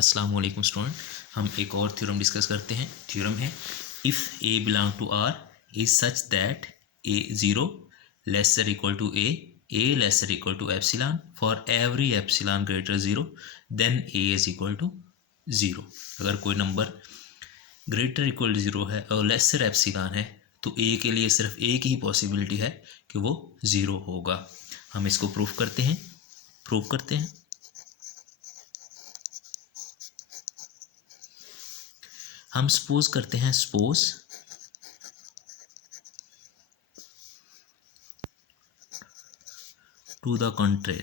अस्सलाम वालेकुम स्टूडेंट, हम एक और थ्योरम डिस्कस करते हैं। थ्योरम है if A belong to R is such that A zero lesser equal to A lesser equal to epsilon for every epsilon greater zero then A is equal to zero. अगर कोई number greater equal to zero है और laser epsilon है तो ए के लिए सिर्फ एक ही पॉसिबिलिटी है कि वो ज़ीरो होगा। हम इसको प्रूफ करते हैं। हम सपोज करते हैं, suppose to the country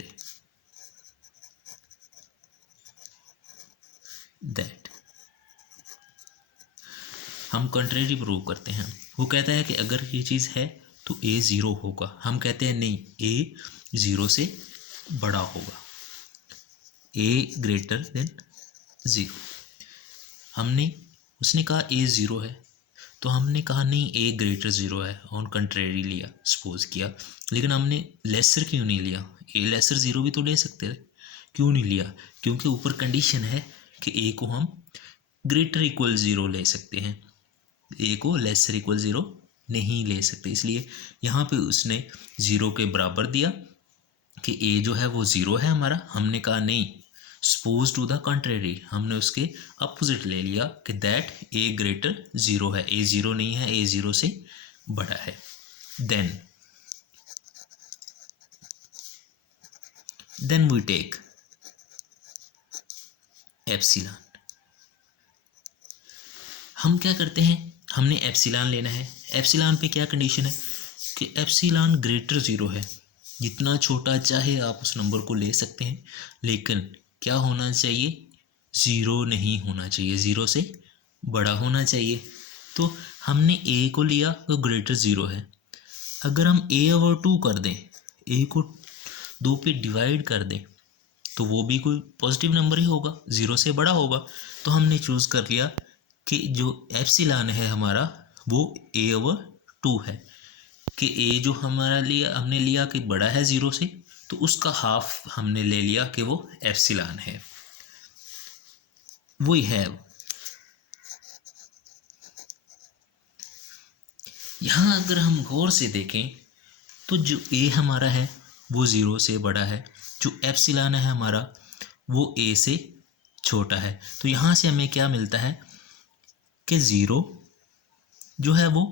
that, हम कंट्रेरी प्रूव करते हैं। वो कहता है कि अगर ये चीज़ है तो ए ज़ीरो होगा। हम कहते हैं नहीं, ए ज़ीरो से बड़ा होगा, ए ग्रेटर देन ज़ीरो। उसने कहा ए ज़ीरो है तो हमने कहा नहीं, ए ग्रेटर ज़ीरो है, ऑन कंट्रेरी लिया, सपोज किया। लेकिन हमने लेसर क्यों नहीं लिया? ए लेसर ज़ीरो भी तो ले सकते थे, क्यों नहीं लिया? क्योंकि ऊपर कंडीशन है कि ए को हम ग्रेटर इक्वल ज़ीरो ले सकते हैं, ए को लेसर इक्वल ज़ीरो नहीं ले सकते। इसलिए यहाँ पे उसने ज़ीरो के बराबर दिया कि ए जो है वो ज़ीरो है हमारा। हमने कहा नहीं, सपोज टू द कंट्रेरी, हमने उसके अपोजिट ले लिया कि दैट ए ग्रेटर ज़ीरो है, ए ज़ीरो नहीं है, ए ज़ीरो से बड़ा है। Then we take epsilon. हम क्या करते हैं, हमने एप्सिलॉन लेना है। एप्सिलॉन पे क्या कंडीशन है कि एप्सिलॉन ग्रेटर ज़ीरो है। जितना छोटा चाहे आप उस नंबर को ले सकते हैं, लेकिन क्या होना चाहिए? ज़ीरो नहीं होना चाहिए, ज़ीरो से बड़ा होना चाहिए। तो हमने ए को लिया तो ग्रेटर ज़ीरो है। अगर हम ए ओवर टू कर दें, ए को दो पे डिवाइड कर दें, तो वो भी कोई पॉजिटिव नंबर ही होगा, ज़ीरो से बड़ा होगा। तो हमने चूज़ कर लिया कि जो एप्सिलॉन है हमारा वो ए ओवर टू है, कि ए जो हमारा लिया, हमने लिया कि बड़ा है ज़ीरो से, तो उसका हाफ हमने ले लिया कि वो एप्सिलॉन है। वी हैव, यहाँ अगर हम गौर से देखें तो जो ए हमारा है वो ज़ीरो से बड़ा है, जो एप्सिलॉन है हमारा वो ए से छोटा है। तो यहाँ से हमें क्या मिलता है कि ज़ीरो जो है वो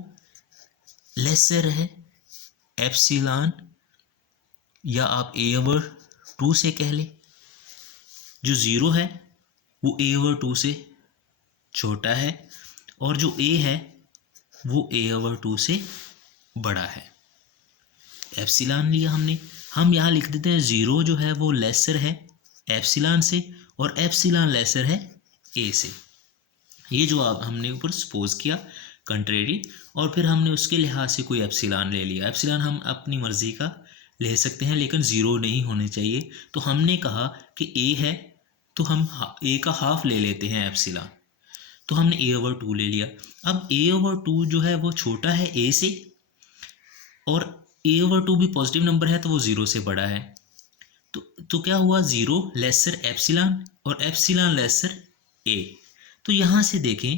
लेसर है एप्सिलॉन, या आप ए ओवर टू से कह लें। जो ज़ीरो है वो ए ओवर टू से छोटा है और जो ए है वो ए ओवर टू से बड़ा है। एप्सिलॉन लिया हमने, हम यहाँ लिख देते हैं ज़ीरो जो है वो लेसर है एप्सिलॉन से और एप्सिलॉन लेसर है ए से। ये जो आप हमने ऊपर सपोज किया कंट्रेरी, और फिर हमने उसके लिहाज से कोई एप्सिलॉन ले लिया। एप्सिलॉन हम अपनी मर्ज़ी का ले सकते हैं लेकिन ज़ीरो नहीं होने चाहिए। तो हमने कहा कि ए है तो हम ए का हाफ ले लेते हैं एप्सिलॉन, तो हमने ए ओवर टू ले लिया। अब ए ओवर टू जो है वो छोटा है ए से, और ए ओवर टू भी पॉजिटिव नंबर है तो वो ज़ीरो से बड़ा है। तो क्या हुआ, ज़ीरो लेसर एप्सिलॉन और एप्सिलॉन लेसर ए। तो यहाँ से देखें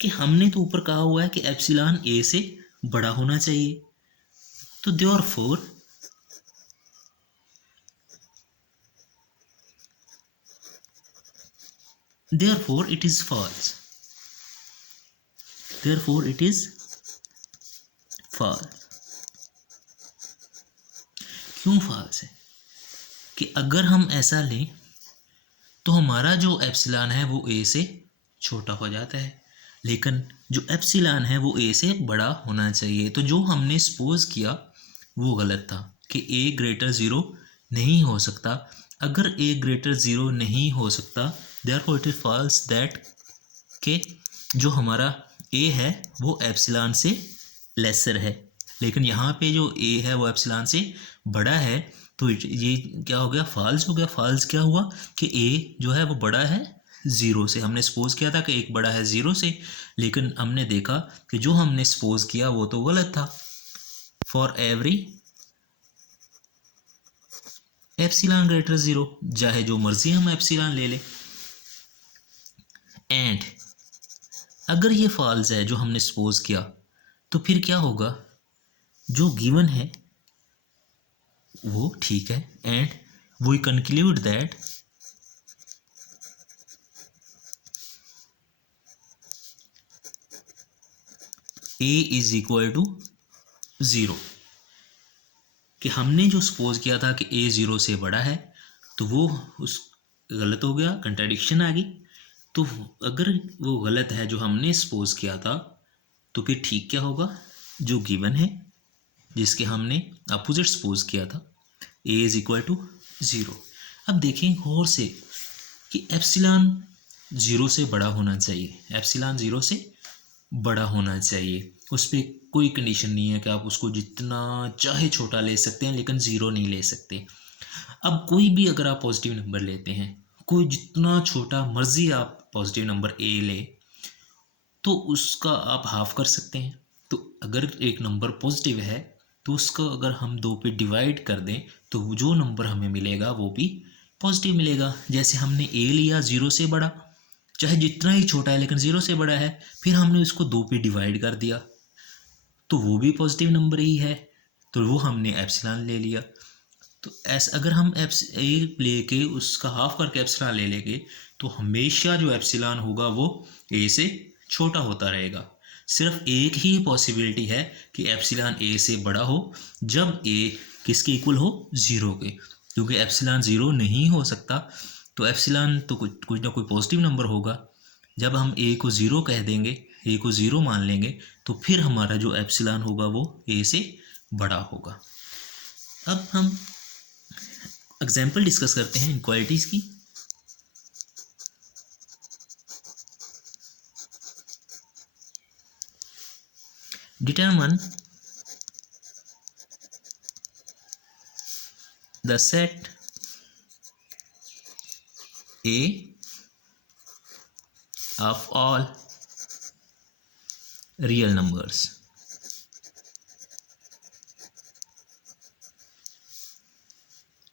कि हमने तो ऊपर कहा हुआ है कि एप्सिलॉन ए से बड़ा होना चाहिए, तो therefore it is false, therefore it is false. क्यों फॉल्स है? कि अगर हम ऐसा लें तो हमारा जो एप्सिलॉन है वो ए से छोटा हो जाता है, लेकिन जो एप्सिलॉन है वो ए से बड़ा होना चाहिए। तो जो हमने सपोज किया वो गलत था कि ए ग्रेटर ज़ीरो नहीं हो सकता। अगर ए ग्रेटर ज़ीरो नहीं हो सकता, therefore it is false that कि जो हमारा ए है वो एप्सिलॉन से लेसर है। लेकिन यहाँ पे जो ए है वो एप्सिलॉन से बड़ा है, तो ये क्या हो गया, फॉल्स हो गया। फॉल्स क्या हुआ कि ए जो है वो बड़ा है ज़ीरो से। हमने सपोज किया था कि एक बड़ा है ज़ीरो से, लेकिन हमने देखा कि जो हमने सपोज किया वो तो गलत था। For every epsilon greater zero, चाहे जो मर्जी हम एप्सिलॉन ले लें, एंड अगर ये फॉल्स है जो हमने सपोज किया, तो फिर क्या होगा, जो गिवन है वो ठीक है, and we conclude that A is equal to 0, कि हमने जो सपोज किया था कि ए 0 से बड़ा है, तो वो उस गलत हो गया, कंट्राडिक्शन आ गई। तो अगर वो गलत है जो हमने सपोज किया था, तो फिर ठीक क्या होगा, जो गिवन है जिसके हमने अपोजिट सपोज किया था, ए इज इक्वल टू 0। अब देखें गौर से कि एप्सिलॉन 0 से बड़ा होना चाहिए, एप्सिलॉन 0 से बड़ा होना चाहिए, उस पर कोई कंडीशन नहीं है कि आप उसको जितना चाहे छोटा ले सकते हैं, लेकिन 0 नहीं ले सकते। अब कोई भी अगर आप पॉजिटिव नंबर लेते हैं, कोई जितना छोटा मर्जी आप पॉजिटिव नंबर ए ले, तो उसका आप हाफ कर सकते हैं। तो अगर एक नंबर पॉजिटिव है, तो उसका अगर हम 2 पे डिवाइड कर दें, तो जो नंबर हमें मिलेगा वो भी पॉजिटिव मिलेगा। जैसे हमने ए लिया 0 से बड़ा, चाहे जितना ही छोटा है लेकिन 0 से बड़ा है, फिर हमने उसको 2 पे डिवाइड कर दिया, तो वो भी पॉजिटिव नंबर ही है, तो वो हमने एप्सिलॉन ले लिया। तो ऐसा अगर हम ए लेके उसका हाफ करके एप्सिलॉन ले लेंगे, तो हमेशा जो एप्सिलॉन होगा वो ए से छोटा होता रहेगा। सिर्फ एक ही पॉसिबिलिटी है कि एप्सिलॉन ए से बड़ा हो, जब ए किसके इक्वल हो, 0 के, क्योंकि एप्सिलॉन 0 नहीं हो सकता, तो एप्सिलॉन तो कुछ ना कोई पॉजिटिव नंबर होगा। जब हम ए को 0 कह देंगे, ए को 0 मान लेंगे, तो फिर हमारा जो एप्सिलॉन होगा वो ए से बड़ा होगा। अब हम एग्जाम्पल डिस्कस करते हैं इनक्वालिटीज़ की। Determine the set A of all real numbers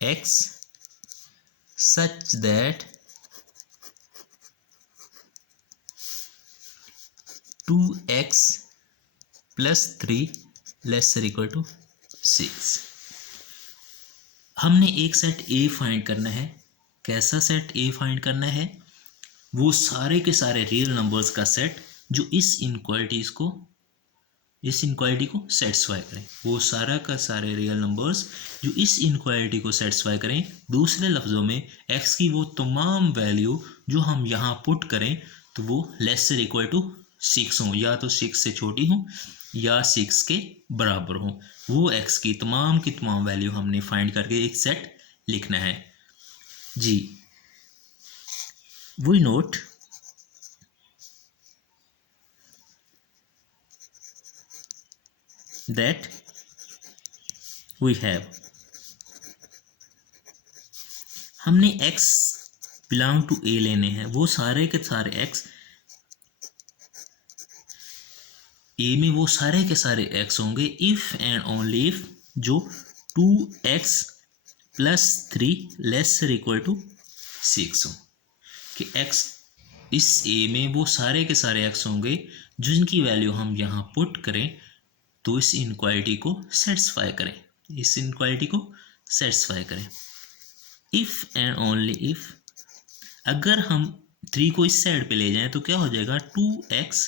x such that 2x plus 3 lesser equal to 6। हमने एक सेट A फाइंड करना है। कैसा सेट A फाइंड करना है, वो सारे के सारे रियल नंबर्स का सेट जो इस इनक्वालिटी को सेटिस्फाई करें, वो सारा का सारे रियल नंबर्स जो इस इनक्वालिटी को सेटिस्फाई करें। दूसरे लफ्ज़ों में x की वो तमाम वैल्यू जो हम यहाँ पुट करें, तो वो लेसर इक्वल टू 6 हों, या तो 6 से छोटी हों या 6 के बराबर हों। वो x की तमाम वैल्यू हमने फाइंड करके एक सेट लिखना है जी। We note that we have, हमने x बिलोंग टू a लेने हैं, वो सारे के सारे x a में वो सारे के सारे x होंगे इफ़ एंड ओनली इफ़ जो 2x plus 3 laser equal to 6 हो, कि x इस a में वो सारे के सारे x होंगे जिनकी वैल्यू हम यहाँ पुट करें तो इस इनक्वालिटी को सेटिस्फाई करें, इस इनक्वालिटी को सेटिस्फाई करें। इफ़ एंड ओनली इफ़ अगर हम 3 को इस साइड पे ले जाएं तो क्या हो जाएगा, 2x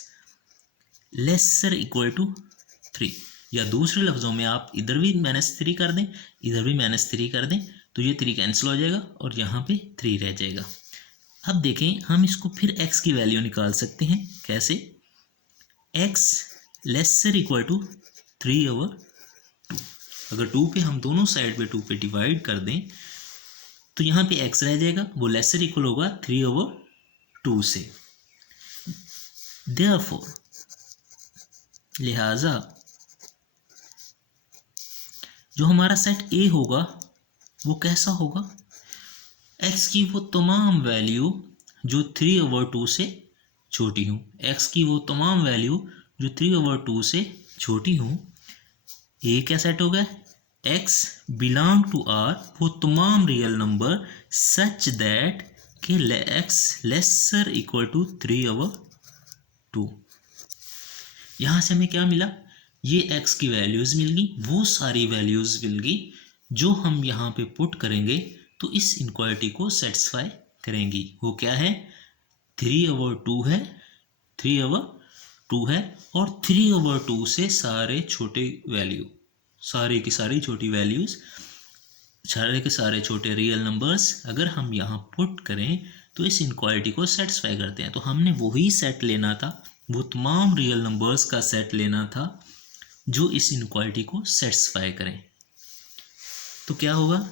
लेसर इक्वल टू 3, या दूसरे लफ्ज़ों में आप इधर भी -3 कर दें, इधर भी -3 कर दें, तो ये 3 कैंसिल हो जाएगा और यहाँ पे 3 रह जाएगा। अब देखें हम इसको फिर x की वैल्यू निकाल सकते हैं। कैसे, x लेसर इक्वल टू 3/2। अगर 2 पे हम दोनों साइड पे 2 पे डिवाइड कर दें तो यहाँ पे x रह जाएगा, वो लेसर इक्वल होगा 3/2 से। देयरफॉर लिहाजा जो हमारा सेट A होगा वो कैसा होगा, x की वो तमाम वैल्यू जो 3/2 से छोटी हूँ, x की वो तमाम वैल्यू जो 3/2 से छोटी हूँ। ये क्या सेट होगा, x बिलोंग टू R वो तमाम रियल नंबर सच दैट कि x लेसर इक्वल टू 3/2। यहाँ से हमें क्या मिला, ये x की वैल्यूज़ मिल गई, वो सारी वैल्यूज़ मिल गई जो हम यहाँ पे पुट करेंगे तो इस इनक्वालिटी को सेटिस्फाई करेंगी। वो क्या है, 3/2 है, 3/2 है, और 3/2 से सारे छोटे वैल्यू, सारे की सारी छोटी वैल्यूज़, सारे के सारे छोटे रियल नंबर्स अगर हम यहाँ पुट करें तो इस इनक्वालिटी को सेटिस्फाई करते हैं। तो हमने वही सेट लेना था, वो तमाम रियल नंबर्स का सेट लेना था जो इस इनक्वालिटी को सेटिस्फाई करें। तो क्या होगा,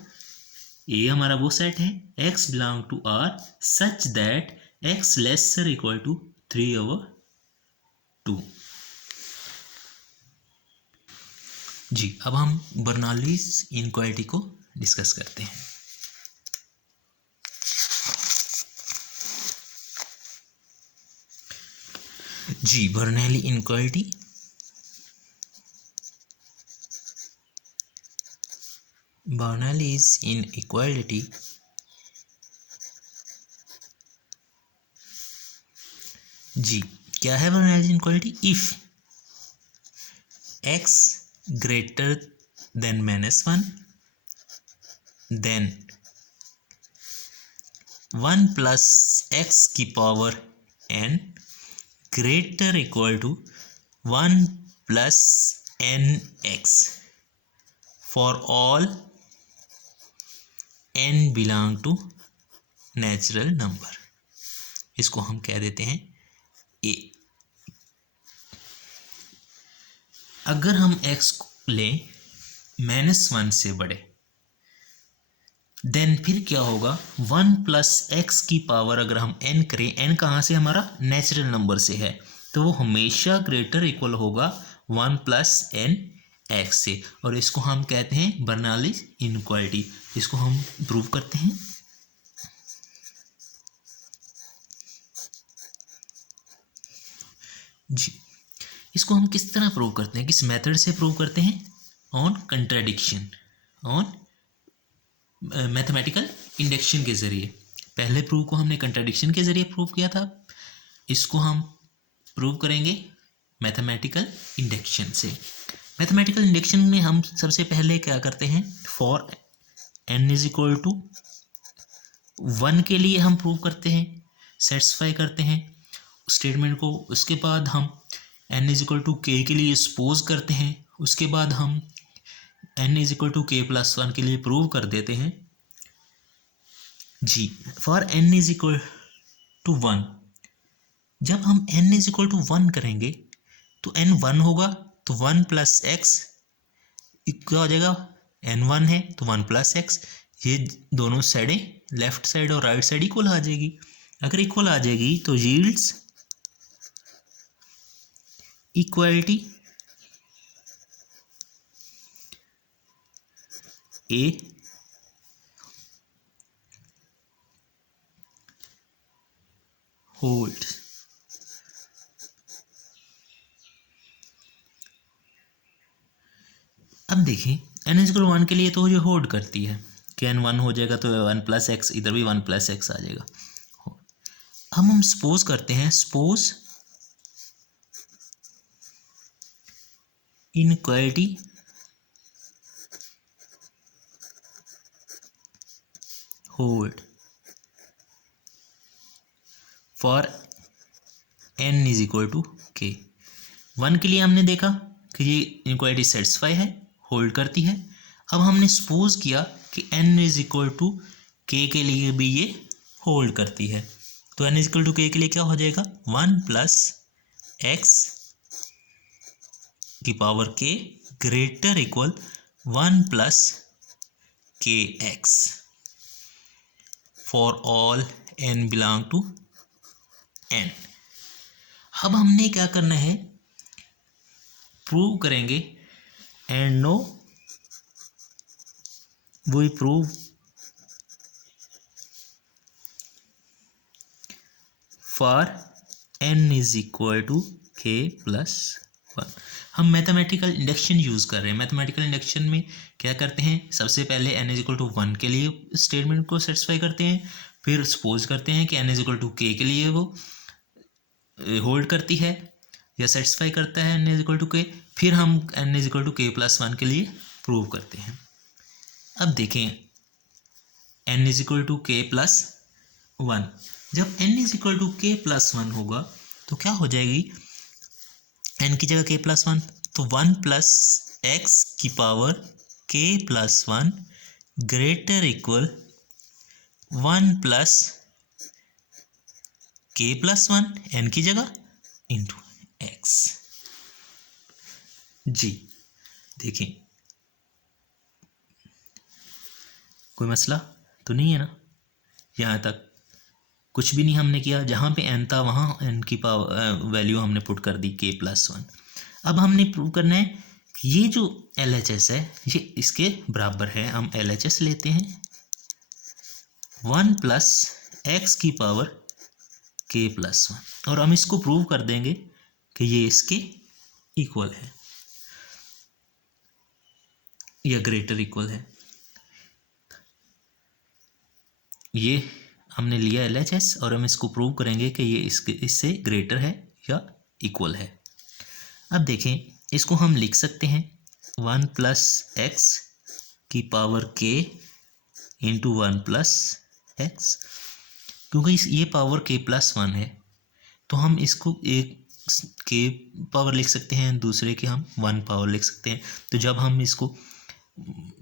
ये हमारा वो सेट है x belong to R such that x lesser equal to 3/2। जी, अब हम बर्नौलीज इनक्वालिटी को डिस्कस करते हैं। जी, बर्नौली इनक्वालिटी Bernoulli's inequality जी क्या है Bernoulli's inequality, if x greater than -1 then 1 plus x की power n greater equal to 1 plus nx for all n belong to natural number। इसको हम कह देते हैं a। अगर हम x को लें -1 से बड़े, देन फिर क्या होगा, 1 प्लस एक्स की पावर अगर हम n करें, n कहाँ से, हमारा नेचुरल नंबर से है, तो वो हमेशा ग्रेटर इक्वल होगा 1 प्लस n एक्स से, और इसको हम कहते हैं बर्नौलीज इनक्वालिटी। इसको हम प्रूव करते हैं। जी, इसको हम किस तरह प्रूव करते हैं, किस मेथड से प्रूव करते हैं, on contradiction, on mathematical induction के ज़रिए। पहले प्रूव को हमने कंट्राडिक्शन के ज़रिए प्रूव किया था, इसको हम प्रूव करेंगे मैथमेटिकल इंडक्शन से। मैथमेटिकल इंडक्शन में हम सबसे पहले क्या करते हैं, for n is equal to 1 के लिए हम प्रूव करते हैं, सेटिस्फाई करते हैं स्टेटमेंट को। उसके बाद हम n is equal to k के लिए सपोज करते हैं, उसके बाद हम n is equal to k plus 1 के लिए प्रूव कर देते हैं। जी, for n is equal to 1, जब हम n इज इक्वल टू 1 करेंगे तो n 1 होगा, तो 1 प्लस एक्स क्या हो जाएगा, n 1 है तो 1 प्लस एक्स, ये दोनों साइडें लेफ्ट साइड और राइट साइड इक्वल आ जाएगी। अगर इक्वल आ जाएगी तो यील्ड्स इक्वालिटी a होल्ड। अब देखें n इज इक्वल 1 के लिए तो ये होल्ड करती है कि n 1 हो जाएगा तो 1 प्लस एक्स, इधर भी 1 प्लस एक्स आ जाएगा। हम सपोज करते हैं, suppose inequality hold for n is equal to k। 1 के लिए हमने देखा कि ये इनक्वालिटी सेटिस्फाई है, होल्ड करती है। अब हमने सपोज किया कि n is equal to k के लिए भी ये होल्ड करती है, तो n is equal to k के लिए क्या हो जाएगा, 1 प्लस एक्स की power k greater equal 1 plus k x for all n belong to n। अब हमने क्या करना है, प्रूव करेंगे and now we prove for n is equal to k plus 1। हम मैथमेटिकल इंडक्शन यूज़ कर रहे हैं। मैथमेटिकल इंडक्शन में क्या करते हैं, सबसे पहले n इज इक्वल टू 1 के लिए स्टेटमेंट को सेटिस्फाई करते हैं, फिर सपोज करते हैं कि n इज इक्वल टू के के लिए वो होल्ड करती है या सेटिस्फाई करता है n इज इक्वल टू के, फिर हम n इज इक्वल टू के प्लस वन के लिए प्रूव करते हैं। अब देखें n इज इक्वल टू के प्लस वन, जब n इज इक्वल टू के प्लस वन होगा तो क्या हो जाएगी, n की जगह k प्लस वन, तो वन प्लस एक्स की power k plus one greater equal one plus k plus one n की जगह इंटू x। जी देखें कोई मसला तो नहीं है ना, यहाँ तक कुछ भी नहीं हमने किया, जहाँ पे n था वहाँ n की पावर वैल्यू हमने पुट कर दी k प्लस वन। अब हमने प्रूव करना है कि ये जो LHS है ये इसके बराबर है। हम LHS लेते हैं वन प्लस एक्स की पावर k प्लस वन, और हम इसको प्रूव कर देंगे कि ये इसके इक्वल है या ग्रेटर इक्वल है। ये हमने लिया LHS और हम इसको प्रूव करेंगे कि ये इससे ग्रेटर है या इक्वल है। अब देखें इसको हम लिख सकते हैं वन प्लस एक्स की power k into one plus x, क्योंकि ये पावर k प्लस वन है तो हम इसको एक k पावर लिख सकते हैं, दूसरे के हम वन पावर लिख सकते हैं। तो जब हम इसको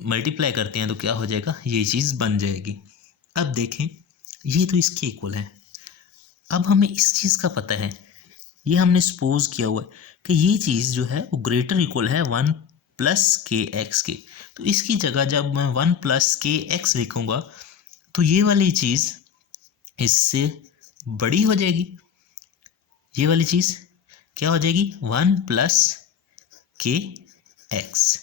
मल्टीप्लाई करते हैं तो क्या हो जाएगा, ये चीज़ बन जाएगी। अब देखें ये तो इसके इक्वल है। अब हमें इस चीज़ का पता है, ये हमने सपोज किया हुआ है कि ये चीज़ जो है वो ग्रेटर इक्वल है वन प्लस के एक्स के, तो इसकी जगह जब मैं वन प्लस के एक्स लिखूँगा तो ये वाली चीज़ इससे बड़ी हो जाएगी। ये वाली चीज़ क्या हो जाएगी, one plus k x,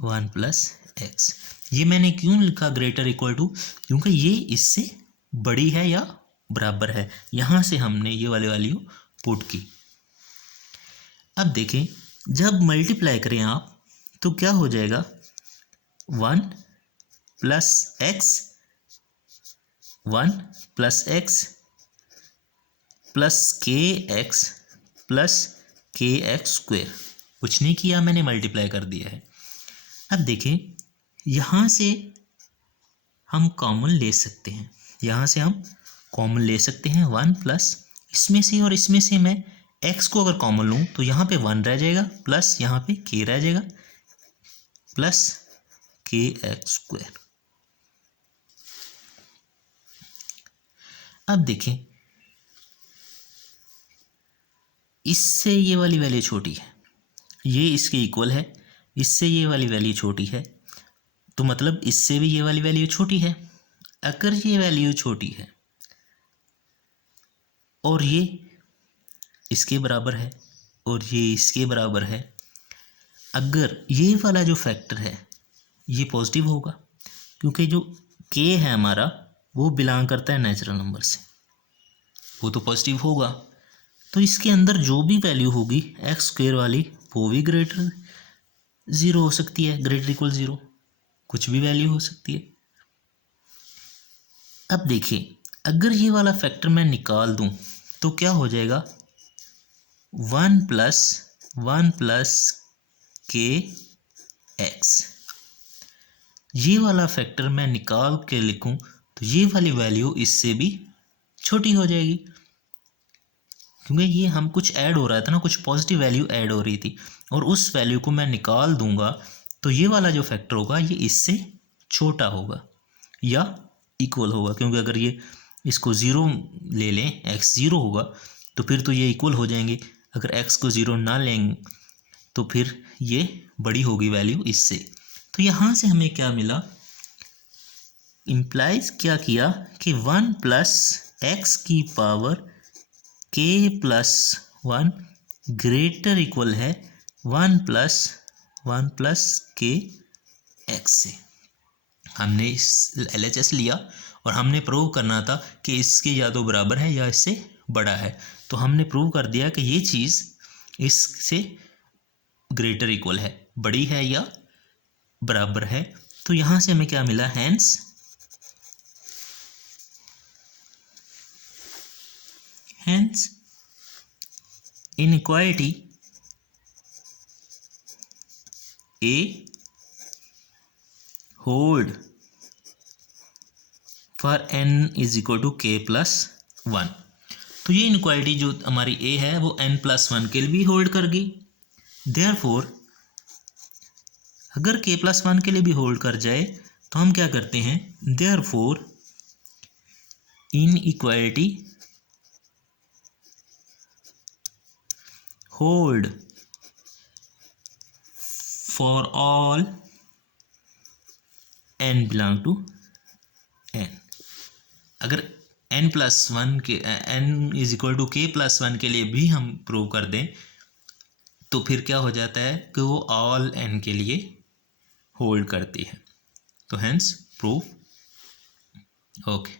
one plus x. ये मैंने क्यों लिखा ग्रेटर इक्वल टू, क्योंकि ये इससे बड़ी है या बराबर है, यहाँ से हमने ये वाली वैल्यू पुट की। अब देखें जब मल्टीप्लाई करें आप तो क्या हो जाएगा, one plus x, one plus x plus k x plus k x square. कुछ नहीं किया मैंने, मल्टीप्लाई कर दिया है। अब देखें यहाँ से हम कॉमन ले सकते हैं, यहाँ से हम कॉमन ले सकते हैं वन प्लस इसमें से और इसमें से मैं x को अगर कॉमन लूँ तो यहाँ पे वन रह जाएगा प्लस यहाँ पे k रह जाएगा प्लस के एक्स स्क्वायर। अब देखें इससे ये वाली वैल्यू छोटी है, ये इसके इक्वल है, इससे ये वाली वैल्यू छोटी है, तो मतलब इससे भी ये वाली वैल्यू छोटी है। अगर ये वैल्यू छोटी है और ये इसके बराबर है और ये इसके बराबर है, अगर ये वाला जो फैक्टर है ये पॉजिटिव होगा, क्योंकि जो k है हमारा वो बिलोंग करता है नेचुरल नंबर से, वो तो पॉजिटिव होगा। तो इसके अंदर जो भी वैल्यू होगी एक्स स्क्वायर वाली वो भी ग्रेटर ज़ीरो हो सकती है, ग्रेटर इक्वल ज़ीरो, कुछ भी वैल्यू हो सकती है। अब देखिए अगर ये वाला फैक्टर मैं निकाल दूं तो क्या हो जाएगा, वन प्लस के एक्स। ये वाला फैक्टर मैं निकाल के लिखूं तो ये वाली वैल्यू इससे भी छोटी हो जाएगी, क्योंकि ये हम कुछ ऐड हो रहा था ना, कुछ पॉजिटिव वैल्यू ऐड हो रही थी, और उस वैल्यू को मैं निकाल दूंगा तो ये वाला जो फैक्टर होगा ये इससे छोटा होगा या इक्वल होगा, क्योंकि अगर ये इसको ज़ीरो ले लें, एक्स ज़ीरो होगा तो फिर तो ये इक्वल हो जाएंगे। अगर एक्स को ज़ीरो ना लेंगे तो फिर ये बड़ी होगी वैल्यू इससे। तो यहाँ से हमें क्या मिला, इम्प्लाइज क्या किया कि वन प्लस एक्स की पावर के प्लस वन ग्रेटर इक्वल है वन प्लस के एक्स से। हमने इस LHS लिया और हमने प्रूव करना था कि इसके या तो बराबर है या इससे बड़ा है, तो हमने प्रूव कर दिया कि ये चीज़ इससे ग्रेटर इक्वल है, बड़ी है या बराबर है। तो यहाँ से हमें क्या मिला, hence Hence, inequality A hold for n is equal to k plus 1। तो ये इनक्वालिटी जो हमारी a है वो n+1 के लिए भी होल्ड करेगी। देयरफॉर अगर k+1 के लिए भी होल्ड कर जाए तो हम क्या करते हैं, therefore inequality hold for all n belong to n। अगर n+1 के n is equal to k+1 के लिए भी हम प्रूव कर दें तो फिर क्या हो जाता है कि वो ऑल n के लिए होल्ड करती है। तो हेंस प्रूफ ओके।